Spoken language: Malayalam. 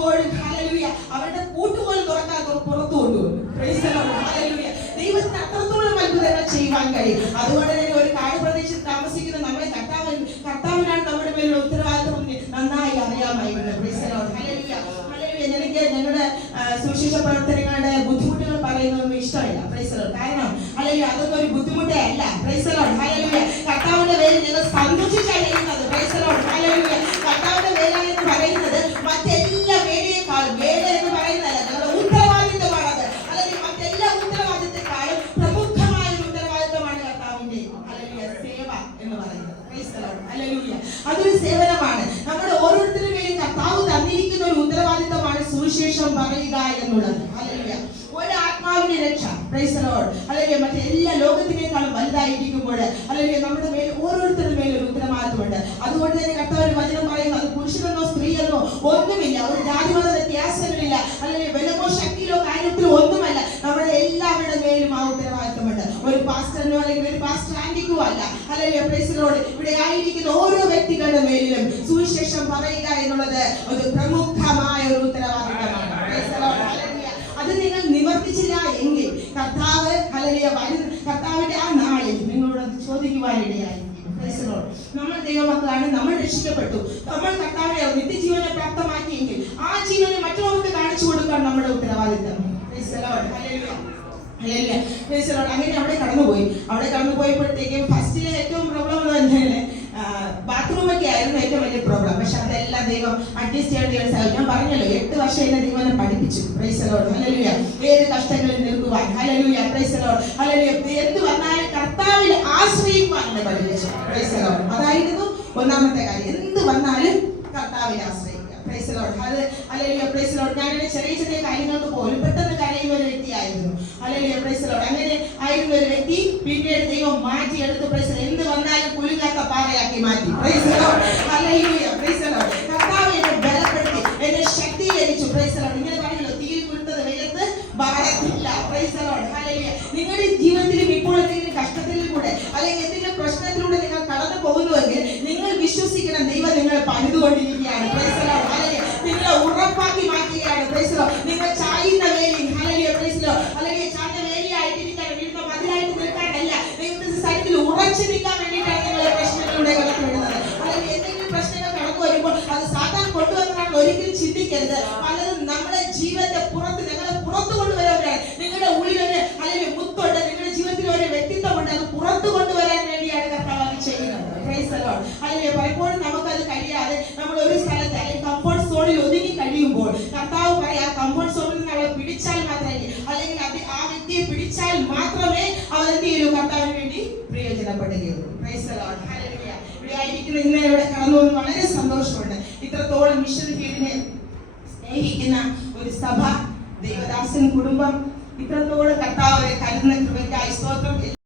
വരുമ്പോഴും ഹല്ലേലൂയ അവരുടെ കൂട്ടുപോലും തുറക്കാൻ തുറ- പുറത്തു കൊണ്ടുവന്നു ഹല്ലേലൂയ ദൈവത്തിന് അത്രത്തോളം അത്ഭുതങ്ങൾ ചെയ്യുവാൻ കഴിയും. അതുകൊണ്ട് തന്നെ ഒരു കാട് പ്രദേശത്ത് താമസിക്കുന്ന നമ്മളെ കർത്താവ് കർത്താവിനാണ് നമ്മുടെ മേലുള്ള ഉത്തരവാദിത്വം നന്നായി അറിയാമായിരുന്നു. ഹല്ലേലൂയ. ഹല്ലേലൂയ. എനിക്ക് ഞങ്ങളുടെ സുവിശേഷ പ്രവർത്തനങ്ങളുടെ ബുദ്ധിമുട്ടുകൾ പറയുന്നതൊന്നും ഇഷ്ടമില്ല. Praise കാരണം അല്ലെങ്കിൽ അതൊന്നും ഒരു ബുദ്ധിമുട്ടേ അല്ല. The hallelujah. കർത്താവിന്റെ പേരിൽ ഞങ്ങൾ സന്തോഷിച്ചാണ് ചെയ്യുന്നത് Praise the അതൊരു സേവനമാണ്. നമ്മുടെ ഓരോരുത്തരുടെ മേലും കർത്താവ് തന്നിരിക്കുന്ന ഒരു ഉത്തരവാദിത്തമാണ് സുവിശേഷം പറയുക എന്നുള്ളത്. ഒരു ആത്മാവിന്റെ രക്ഷ. പ്രൈസലോട് അല്ലെങ്കിൽ. മറ്റേ എല്ലാ ലോകത്തിനേക്കാളും വലുതായിരിക്കുമ്പോൾ അല്ലെങ്കിൽ നമ്മുടെ മേൽ ഓരോരുത്തരുടെ മേലും ഒരു ഉത്തരവാദിത്തമുണ്ട്. അതുകൊണ്ട് തന്നെ കർത്താവ് വചനം പറയുന്നു അത് പുരുഷനെന്നോ സ്ത്രീയെന്നോ ഒന്നുമില്ല ഒരു ജാതിമത വ്യത്യാസങ്ങളില്ല അല്ലെങ്കിൽ ബലമോ ശക്തിയിലോ കാര്യത്തിലോ ഒന്നുമല്ല നമ്മുടെ എല്ലാവരുടെ മേലും ആ ഉത്തരവാദിത്തമുണ്ട് ഒരു പാസ്റ്ററിനോ അല്ലെങ്കിൽ ഒരു പാസ്റ്റർ ആൻഡിക്കോ അല്ല. അല്ലെങ്കിൽ പ്രൈസിനോട് ഇവിടെ ആയിരിക്കുന്ന ഓരോ വ്യക്തികളുടെ മേലിലും സുവിശേഷം പറയുക എന്നുള്ളത് ഒരു പ്രമുഖമായ ഒരു ഉത്തരവാദിത്തമാണ്. അത് നിങ്ങൾ നിവർത്തിച്ചില്ല എങ്കിൽ കർത്താവ് ഹലലിയ വരുന്ന കർത്താവിന്റെ ആ നാളിൽ നിങ്ങളോട് അത് Lord. നമ്മൾ ദൈവമക്കളാണ് നമ്മൾ രക്ഷിക്കപ്പെട്ടു. നമ്മൾ കർത്താവിനെ നിത്യജീവനെ പ്രാപ്തമാക്കിയെങ്കിൽ ആ ജീവനെ മറ്റുള്ളവർക്ക് കാണിച്ചു കൊടുക്കാൻ നമ്മുടെ ഉത്തരവാദിത്തം. Lord. അങ്ങനെ അവിടെ കടന്നുപോയി. അവിടെ കടന്നു പോയപ്പോഴത്തേക്കും ഫസ്റ്റിലെ ഏറ്റവും പ്രോബ്ലം എന്ന് പറഞ്ഞാൽ ബാത്റൂമൊക്കെ ആയിരുന്നു ഏറ്റവും വലിയ പ്രോബ്ലം പക്ഷെ അതെല്ലാം ദൈവം അഡ്ജസ്റ്റ് ചെയ്യേണ്ട ഒരു സാഹചര്യം ഞാൻ പറഞ്ഞല്ലോ എട്ട് വർഷം എന്നെ ദൈവം പഠിപ്പിച്ചു. പ്രൈസലോട് ലോഡ് ഹല്ലേലൂയ ഏത് കഷ്ടങ്ങളിൽ നിൽക്കുവാൻ. ഹല്ലേലൂയ പ്രൈസ് ലോഡ് ഹല്ലേലൂയ എന്ത് വന്നാലും കർത്താവിൽ ആശ്രയിക്കുവാൻ എന്നെ പഠിപ്പിച്ചു. പ്രൈസ് ലോഡ് അതായിരുന്നു ഒന്നാമത്തെ കാര്യം. എന്ത് വന്നാലും കർത്താവിൽ ആശ്രയിക്കുക ഞാൻ ചെറിയ ചെറിയ കാര്യങ്ങൾക്ക് പോലും പെട്ടെന്ന് കരയുന്ന ഒരു വ്യക്തിയായിരുന്നു അല്ലെങ്കിൽ പ്രൈസ് ലോഡ് അങ്ങനെ ആയിരുന്ന ഒരു വ്യക്തി പിന്നീട് ദൈവം മാറ്റി എടുത്ത് പ്രൈസ് ലോഡ് എന്ത് വന്നാലും കുലുങ്ങാത്ത പാറയാക്കി മാറ്റി. Praise lord hallelujah praise lord കർത്താവ് എന്നെ ബലപ്പെടുത്തി എന്നെ ശക്തീകരിച്ചു. പ്രൈസ് ലോഡ് ഇങ്ങനെ പറയുമല്ലോ തീയിൽ കുരുത്തത് വെയിലത്ത് ബാധത്തില്ല പ്രൈസ് ലോഡ് ഹല്ലേലൂയ നിങ്ങളുടെ ജീവിതത്തിലും ഇപ്പോൾ എന്തെങ്കിലും കഷ്ടത്തിൽ കൂടെ അല്ലെങ്കിൽ എന്തെങ്കിലും പ്രശ്നത്തിലൂടെ നിങ്ങൾ കടന്നു പോകുന്നുവെങ്കിൽ വിശ്വസിക്കണം ദൈവം നിങ്ങളെ പണിതുകൊണ്ടിരിക്കുകയാണ്. നിങ്ങളെ ഉറപ്പാക്കി മാറ്റുകയാണ്. നിങ്ങൾ ചായുന്ന വേലി ഹല്ലേലൂയ. ചാഞ്ഞ വേലിയായിട്ടിരിക്കാൻ വീണ്ടും അതിലായിട്ട് നിൽക്കാനല്ല. ദൈവത്തിന്റെ സൈഡിൽ ഉറച്ചു നിൽക്കാൻ വേണ്ടിയിട്ടാണ് നിങ്ങളെ പ്രശ്നങ്ങളിലൂടെ കടന്നു വരുന്നത്. അല്ലെങ്കിൽ എന്തെങ്കിലും പ്രശ്നങ്ങൾ കടന്നു വരുമ്പോൾ അത് സാത്താൻ കൊണ്ടുവന്നതാണ് ഒരിക്കലും ചിന്തിക്കരുത് പലതും നമ്മുടെ ജീവിതത്തെ പുറത്ത് ഞങ്ങളെ പുറത്തു കൊണ്ടുവരാനാണ് നിങ്ങളുടെ ഉള്ളിലൊരു അല്ലെങ്കിൽ മുത്തുണ്ട് നിങ്ങളുടെ ജീവിതത്തിൽ ഒരു വ്യക്തിത്വമുണ്ട് അത് പുറത്തു കൊണ്ടുവരാൻ വേണ്ടിയാണ് കർത്താവ് അത് ചെയ്യുന്നത് Praise the Lord. അല്ലെങ്കിൽ പലപ്പോഴും നമുക്കത് കഴിയാതെ നമ്മൾ ഒരു സ്ഥലത്ത് അല്ലെങ്കിൽ കംഫർട്ട് സോണിൽ ഒതുങ്ങി കഴിയുമ്പോൾ കർത്താവ് പറയാ കംഫർട്ട് സോണിൽ നിന്ന് അവളെ പിടിച്ചാൽ മാത്രമേ അല്ലെങ്കിൽ അത് ആ വ്യക്തിയെ പിടിച്ചാൽ മാത്രമേ അവൾ എന്ത് ചെയ്യൂ? കർത്താവിന് വേണ്ടി പ്രയോജനപ്പെടുകയുള്ളൂ. ഇവിടെ ആയിരിക്കുന്ന ഇന്ന് ഇവിടെ കടന്നു വന്ന് വളരെ സന്തോഷമുണ്ട്. ഇത്രത്തോളം മിഷൻ ഫീൽഡിനെ സ്നേഹിക്കുന്ന ഒരു സഭ ദൈവദാസൻ കുടുംബം ഇത്രത്തോളം കർത്താവ് കരുതുന്ന കൃപയ്ക്കായി സ്തോത്രം.